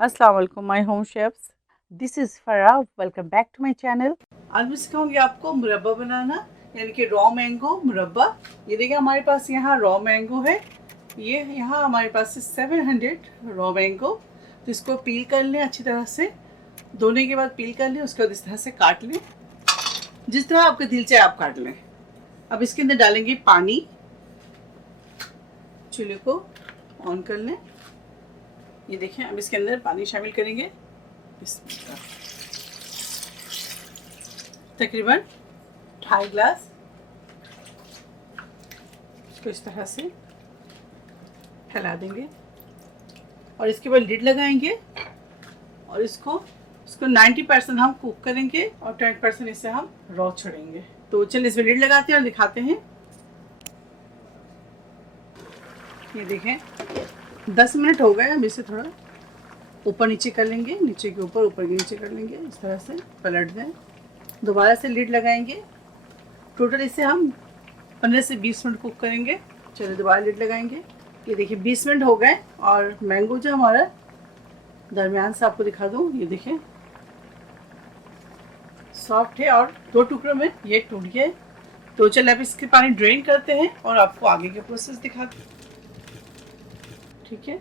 अस्सलाम वालेकुम my home chefs, this is Farah. Welcome back to my channel. आज मैं सिखाऊंगी आपको मुरब्बा बनाना, यानी कि रॉ मैंगो मुरब्बा। ये देखिए हमारे पास यहाँ रॉ मैंगो है। ये यहाँ हमारे पास है 700 रॉ मैंगो। तो इसको पील कर लें अच्छी तरह से। धोने के बाद पील कर लें, उसके बाद इस तरह से काट लें, जिस तरह आपका दिल चाहे आप काट लें। अब इसके अंदर डालेंगे पानी। चूल्हे को ऑन कर लें। ये देखें, अब इसके अंदर पानी शामिल करेंगे। तकरीबन 2.5 ग्लास। इसको इस तरह से फैला देंगे और इसके बाद लिड लगाएंगे और इसको 90% हम कुक करेंगे और 10% इसे हम रॉ छोड़ेंगे। तो चलिए इसमें लिड लगाते हैं और दिखाते हैं। ये देखें 10 मिनट हो गए। हम इसे थोड़ा ऊपर नीचे कर लेंगे, नीचे के ऊपर, ऊपर के नीचे कर लेंगे। इस तरह से पलट दें, दोबारा से लिड लगाएंगे। टोटल इसे हम 15 से 20 मिनट कुक करेंगे। चलिए दोबारा लिड लगाएंगे। ये देखिए 20 मिनट हो गए और मैंगो जो हमारा दरमियान से आपको दिखा दूँ, ये देखिए सॉफ्ट है और 2 टुकड़ों में ये टूट गया। तो चलिए अब इसके पानी ड्रेन करते हैं और आपको आगे के प्रोसेस दिखाते हैं। ठीक है,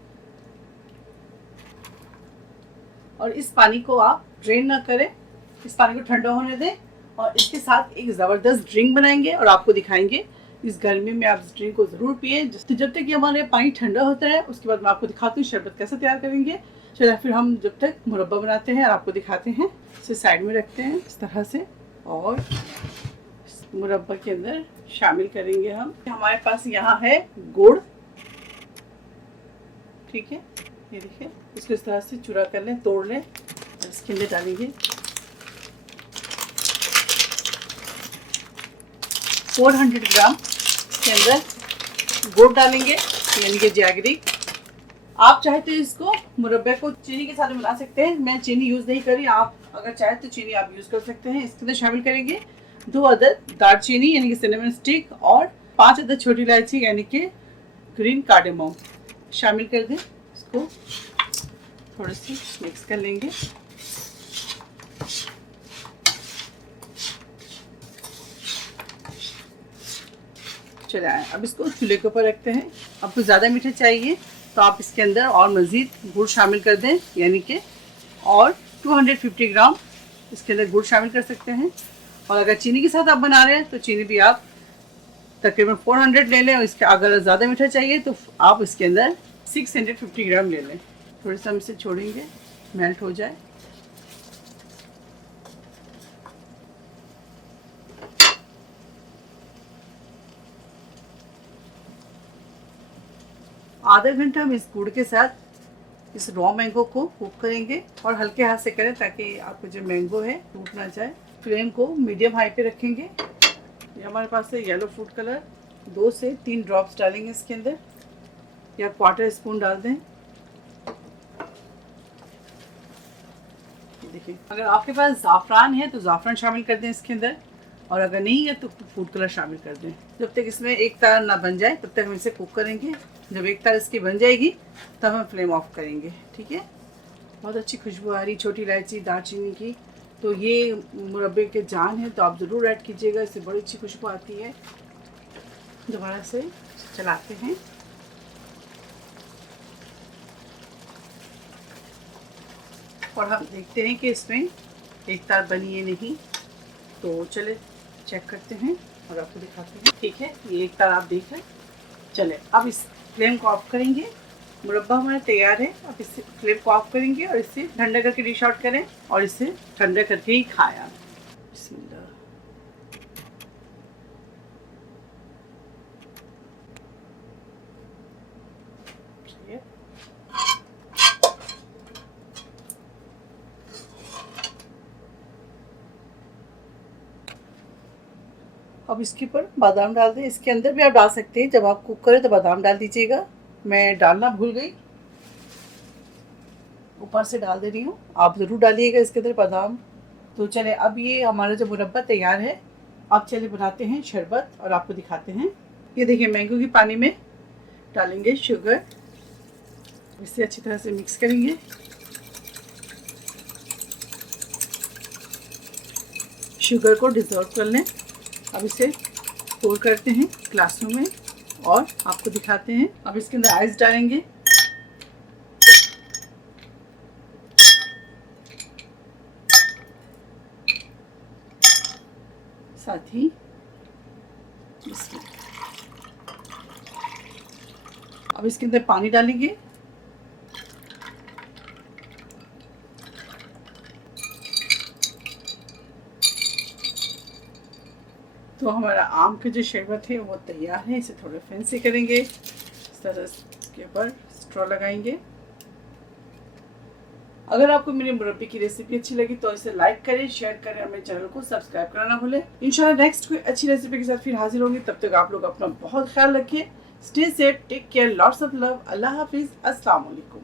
और इस पानी को आप ड्रेन ना करें, इस पानी को ठंडा होने दें और इसके साथ एक ज़बरदस्त ड्रिंक बनाएंगे और आपको दिखाएंगे। इस गर्मी में आप इस ड्रिंक को ज़रूर पिए। तो जब तक कि हमारे पानी ठंडा होता है, उसके बाद मैं आपको दिखाती हूँ शरबत कैसे तैयार करेंगे। चलिए फिर हम जब तक मुरब्बा बनाते हैं और आपको दिखाते हैं। इसे साइड में रखते हैं इस तरह से और मुरब्बा के अंदर शामिल करेंगे हम। हमारे पास यहाँ है गुड़। ठीक है, ये देखिए इसको इस तरह से चूरा कर लें, तोड़ लें और इसके अंदर डालेंगे 400 ग्राम के अंदर गुड़ डालेंगे, यानी कि जैगरी। आप चाहे तो इसको मुरब्बे को चीनी के साथ बना सकते हैं। मैं चीनी यूज़ नहीं करी, आप अगर चाहे तो चीनी आप यूज़ कर सकते हैं। इसके अंदर शामिल करेंगे 2 अदद दालचीनी यानी कि सिनेमन स्टिक और 5 अदद छोटी इलायची यानी कि ग्रीन कार्डेमम शामिल कर दें। इसको थोड़ा सा मिक्स कर लेंगे। चला है, अब इसको चूल्हे के ऊपर रखते हैं। आपको ज़्यादा मीठा चाहिए तो आप इसके अंदर और मज़ीद गुड़ शामिल कर दें, यानी कि और 250 ग्राम इसके अंदर गुड़ शामिल कर सकते हैं। और अगर चीनी के साथ आप बना रहे हैं तो चीनी भी आप तकरीबन 400 ले लें। और इसके अगर ज़्यादा मीठा चाहिए तो आप इसके अंदर 650 ग्राम ले लें। थोड़ा सा हम इसे छोड़ेंगे मेल्ट हो जाए। आधा घंटा हम इस गुड़ के साथ इस रॉ मैंगो को कुक करेंगे और हल्के हाथ से करें ताकि आपको जो मैंगो है टूट ना जाए। फ्लेम को मीडियम हाई पे रखेंगे। ये हमारे पास है येलो फूड कलर, 2 से 3 ड्रॉप्स डालेंगे इसके अंदर या 1/4 स्पून डाल दें। देखिए अगर आपके पास ज़ाफ़रान है तो ज़ाफ़रान शामिल कर दें इसके अंदर, और अगर नहीं है तो फूड कलर शामिल कर दें। जब तक इसमें एक तार ना बन जाए तब तक हम इसे कुक करेंगे। जब एक तार इसकी बन जाएगी तब हम फ्लेम ऑफ करेंगे। ठीक है, बहुत अच्छी खुशबू आ रही छोटी इलायची दालचीनी की। तो ये मुरब्बे के जान है, तो आप ज़रूर ऐड कीजिएगा, इससे बड़ी अच्छी खुशबू आती है। दोबारा से चलाते हैं। और हम देखते हैं कि इसमें एक तार बनी है नहीं, तो चले चेक करते हैं और आपको दिखाते हैं। ठीक है, ये एक तार आप देख रहे हैं। चले अब इस फ्लेम को ऑफ करेंगे। मुरब्बा हमारा तैयार है। अब इसे फ्लेम को ऑफ करेंगे और इसे ठंडा करके डिश आउट करें और इसे ठंडा करके ही खाया। बिस्मिल्लाह। अब इसके ऊपर बादाम डाल दें। इसके अंदर भी आप डाल सकते हैं, जब आप कुक करें तो बादाम डाल दीजिएगा। मैं डालना भूल गई, ऊपर से डाल दे रही हूँ। आप ज़रूर डालिएगा इसके अंदर बादाम। तो चले अब ये हमारा जो मुरब्बा तैयार है। अब चले बनाते हैं शरबत और आपको दिखाते हैं। ये देखिए मैंगो की पानी में डालेंगे शुगर, इसे अच्छी तरह से मिक्स करेंगे। शुगर को डिज़ोल्व कर लें। अब इसे पोर करते हैं ग्लासों में और आपको दिखाते हैं। अब इसके अंदर आइस डालेंगे। साथ ही अब इसके अंदर पानी डालेंगे। तो हमारा आम का जो शरबत है वो तैयार है। इसे थोड़ा फैंसी करेंगे। इस तरह के ऊपर स्ट्रॉ लगाएंगे। अगर आपको मेरी मुरब्बी की रेसिपी अच्छी लगी तो इसे लाइक करें, शेयर करें और मेरे चैनल को सब्सक्राइब करना ना भूलें। इंशाल्लाह नेक्स्ट कोई अच्छी रेसिपी के साथ फिर हाजिर होंगी। तब तक आप लोग अपना बहुत ख्याल रखिए। Stay safe, take care, lots of love. अल्लाह हाफिज, अस्सलाम वालेकुम।